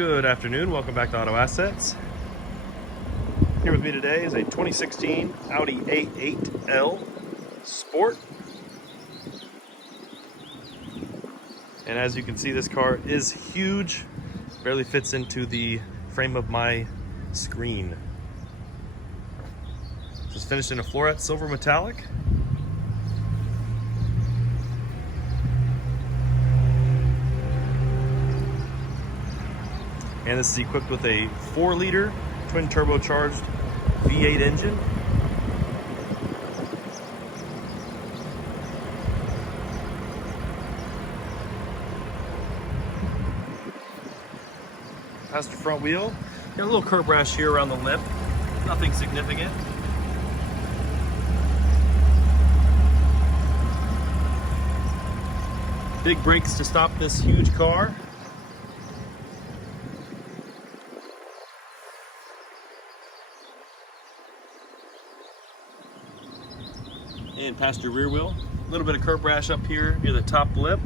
Good afternoon, welcome back to Auto Assets. Here with me today is a 2016 Audi A8L Sport. And as you can see, this car is huge, barely fits into the frame of my screen. Just finished in a Florett Silver metallic. And this is equipped with a 4-liter twin turbocharged V8 engine. Passenger front wheel. Got a little curb rash here around the lip. Nothing significant. Big brakes to stop this huge car. And passenger rear wheel. A little bit of curb rash up here near the top lip.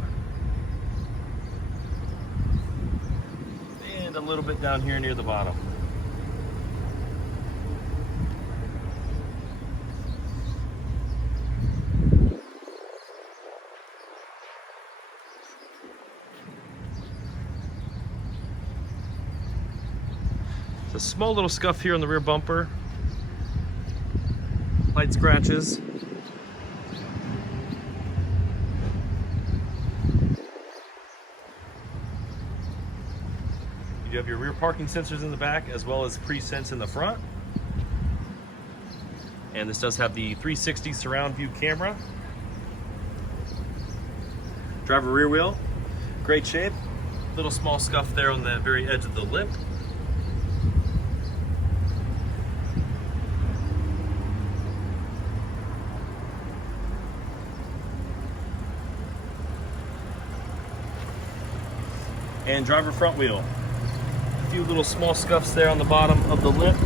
And a little bit down here near the bottom. It's a small little scuff here on the rear bumper. Light scratches. You have your rear parking sensors in the back as well as pre-sense in the front. And this does have the 360 surround view camera. Driver rear wheel, great shape. Little small scuff there on the very edge of the lip. And driver front wheel. A few little small scuffs there on the bottom of the lip.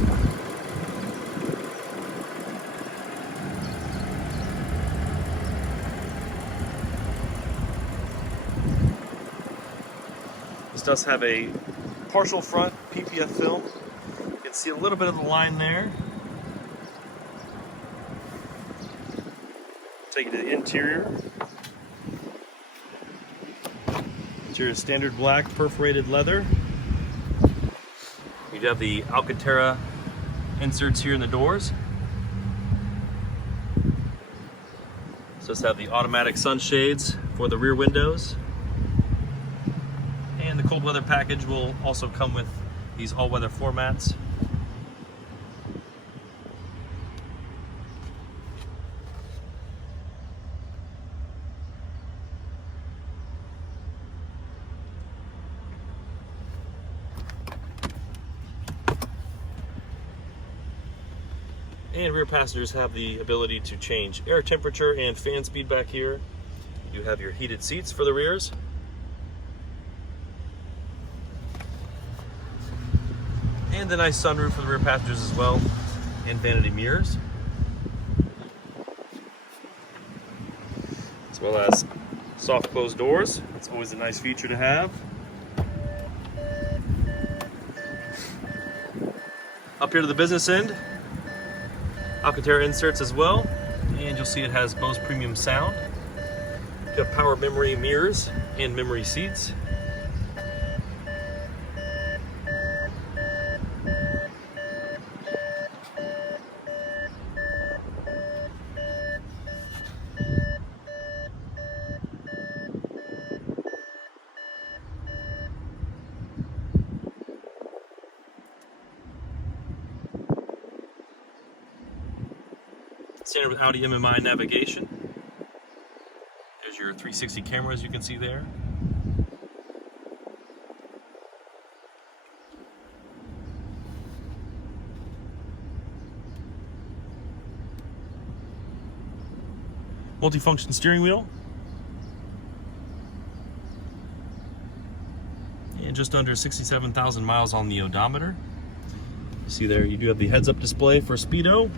This does have a partial front PPF film. You can see a little bit of the line there. Take it to the interior. Interior is standard black perforated leather. You have the Alcantara inserts here in the doors. This does have the automatic sunshades for the rear windows. And the cold weather package will also come with these all-weather floor mats. And rear passengers have the ability to change air temperature and fan speed back here. You have your heated seats for the rears. And the nice sunroof for the rear passengers as well, and vanity mirrors. As well as soft closed doors. It's always a nice feature to have. Up here to the business end, Alcantara inserts as well, and you'll see it has Bose premium sound. You have power memory mirrors and memory seats. Standard with Audi MMI navigation. There's your 360 camera, as you can see there. Multifunction steering wheel. And just under 67,000 miles on the odometer. You see there, you do have the heads-up display for speedo.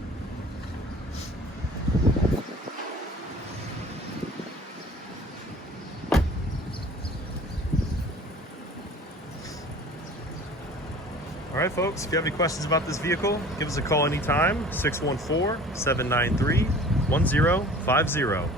right, folks, if you have any questions about this vehicle, give us a call anytime, 614-793-1050.